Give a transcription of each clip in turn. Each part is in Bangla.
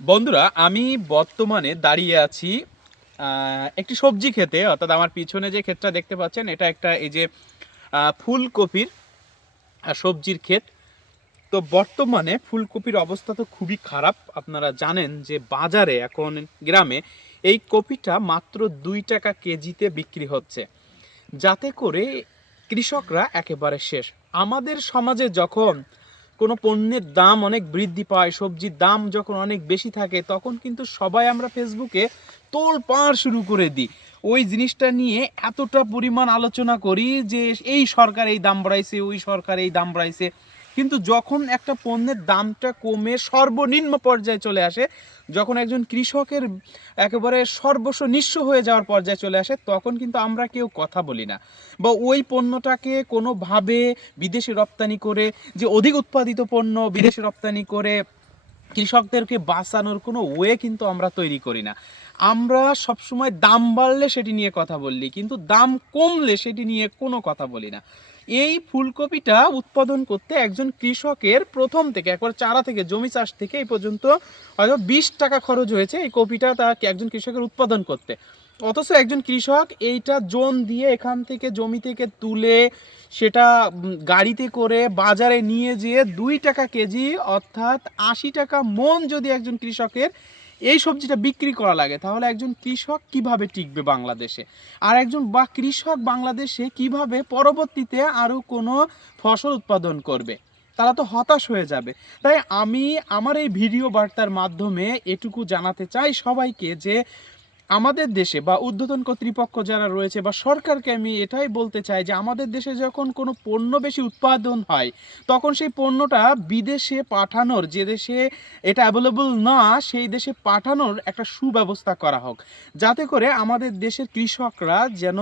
বন্ধুরা, আমি বর্তমানে দাঁড়িয়ে আছি একটি সবজি খেতে, অর্থাৎ আমার পিছনে যে ক্ষেতটা দেখতে পাচ্ছেন, এটা একটা এই যে ফুলকপির সবজির ক্ষেত। তো বর্তমানে ফুলকপির অবস্থা তো খুবই খারাপ। আপনারা জানেন যে বাজারে এখন গ্রামে এই কপিটা মাত্র দুই টাকা কেজিতে বিক্রি হচ্ছে। যাতে করে কৃষকরা একেবারে শেষ। আমাদের সমাজে যখন কোনো পণ্যের দাম অনেক বৃদ্ধি পায়, সবজির দাম যখন অনেক বেশি থাকে, তখন কিন্তু সবাই আমরা ফেসবুকে তোল পাড় শুরু করে দিই। ওই জিনিসটা নিয়ে এতটা পরিমাণ আলোচনা করি যে, এই সরকার এই দাম বাড়াইছে, ওই সরকার এই দাম বাড়াইছে। কিন্তু যখন একটা পণ্যের দামটা কমে সর্বনিম্ন পর্যায়ে চলে আসে, যখন একজন কৃষকের একেবারে সর্বস্ব নিঃস্ব হয়ে যাওয়ার পর্যায়ে চলে আসে, তখন কিন্তু আমরা কেউ কথা বলি না। বা ওই পণ্যটাকে কোনোভাবে বিদেশে রপ্তানি করে, যে অধিক উৎপাদিত পণ্য বিদেশে রপ্তানি করে, কৃষকদেরকে বাঁচানোর কোনো ওয়ে কিন্তু আমরা তৈরি করি না। আমরা সবসময় দাম বাড়লে সেটি নিয়ে কথা বললি কিন্তু দাম কমলে সেটি নিয়ে কোনো কথা বলি না। এই ফুলকপিটা উৎপাদন করতে একজন কৃষকের প্রথম থেকে, একবার চারা থেকে, জমি চাষ থেকে এই পর্যন্ত হয়তো বিশ টাকা খরচ হয়েছে এই কপিটা তা একজন কৃষকের উৎপাদন করতে। অথচ একজন কৃষক এইটা জোন দিয়ে এখান থেকে, জমি থেকে তুলে সেটা গাড়িতে করে বাজারে নিয়ে যেয়ে দুই টাকা কেজি অর্থাৎ আশি টাকা মন যদি একজন কৃষকের এই সবজিটা বিক্রি করা লাগে। তাহলে একজন কৃষক কীভাবে টিকবে বাংলাদেশে? আর একজন বা কৃষক বাংলাদেশে কীভাবে পরবর্তীতে আরও কোনো ফসল উৎপাদন করবে? তারা তো হতাশ হয়ে যাবে। তাই আমি আমার এই ভিডিও বার্তার মাধ্যমে এটুকু জানাতে চাই সবাইকে যে আমাদের দেশে বা ঊর্ধ্বতন কর্তৃপক্ষ যারা রয়েছে বা সরকারকে আমি এটাই বলতে চাই যে আমাদের দেশে যখন কোনো পণ্য বেশি উৎপাদন হয়, তখন সেই পণ্যটা বিদেশে পাঠানোর, যে দেশে এটা অ্যাভেলেবল না, সেই দেশে পাঠানোর একটা সুব্যবস্থা করা হোক। যাতে করে আমাদের দেশের কৃষকরা যেন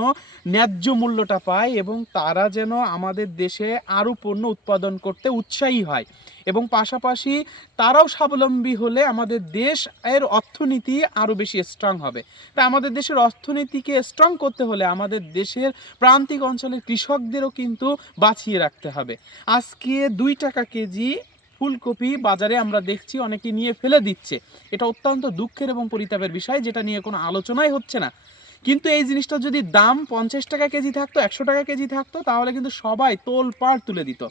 ন্যায্য মূল্যটা পায় এবং তারা যেন আমাদের দেশে আরও পণ্য উৎপাদন করতে উৎসাহী হয়। এবং পাশাপাশি তারাও স্বাবলম্বী হলে আমাদের দেশ এর অর্থনীতি আরও বেশি স্ট্রং হবে। তাই আমাদের দেশের অর্থনীতিকে স্ট্রং করতে হলে আমাদের দেশের প্রান্তিক অঞ্চলের কৃষকদেরও কিন্তু বাঁচিয়ে রাখতে হবে। আজকে দুই টাকা কেজি ফুলকপি বাজারে আমরা দেখছি অনেকে নিয়ে ফেলে দিচ্ছে। এটা অত্যন্ত দুঃখের এবং পরিতাপের বিষয়, যেটা নিয়ে কোনো আলোচনাই হচ্ছে না। কিন্তু এই জিনিসটা যদি দাম পঞ্চাশ টাকা কেজি থাকতো, একশো টাকা কেজি থাকতো, তাহলে কিন্তু সবাই তোল পাড় তুলে দিত।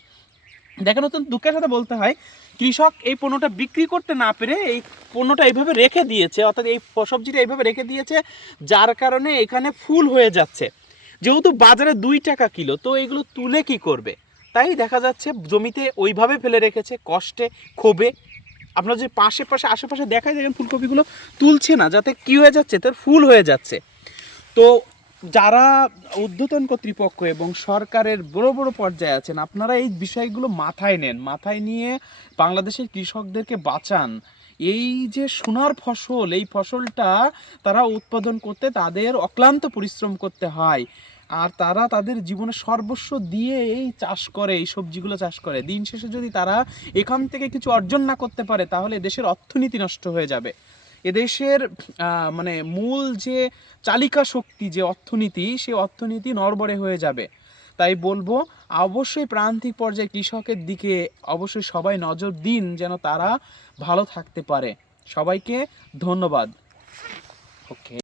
দেখেন অত্যন্ত দুঃখের সাথে বলতে হয়, কৃষক এই পণ্যটা বিক্রি করতে না পেরে এই পণ্যটা এইভাবে রেখে দিয়েছে, অর্থাৎ এই সবজিটা এইভাবে রেখে দিয়েছে, যার কারণে এখানে ফুল হয়ে যাচ্ছে। যেহেতু বাজারে দুই টাকা কিলো, তো এগুলো তুলে কি করবে? তাই দেখা যাচ্ছে জমিতে ওইভাবে ফেলে রেখেছে, কষ্টে, ক্ষোভে। আপনার যে পাশে পাশে, আশেপাশে দেখায় দেখেন ফুলকপিগুলো, তুলছে না, যাতে কি হয়ে যাচ্ছে? তার ফুল হয়ে যাচ্ছে। তো যারা ঊর্ধ্বতন কর্তৃপক্ষ এবং সরকারের বড় বড় পর্যায়ে আছেন, আপনারা এই বিষয়গুলো মাথায় নেন। মাথায় নিয়ে বাংলাদেশের কৃষকদেরকে বাঁচান। এই যে সোনার ফসল, এই ফসলটা তারা উৎপাদন করতে তাদের অক্লান্ত পরিশ্রম করতে হয়। আর তারা তাদের জীবনে সর্বস্ব দিয়ে এই চাষ করে, এই সবজিগুলো চাষ করে। দিন শেষে যদি তারা এখান থেকে কিছু অর্জন না করতে পারে, তাহলে দেশের অর্থনীতি নষ্ট হয়ে যাবে। এদেশের মানে মূল যে চালিকা শক্তি, যে অর্থনীতি, সেই অর্থনীতি নরবরে হয়ে যাবে। তাই বলব, অবশ্যই প্রান্তিক পর্যায়ে কৃষকের দিকে অবশ্যই সবাই নজর দিন, যেন তারা ভালো থাকতে পারে। সবাইকে ধন্যবাদ। ওকে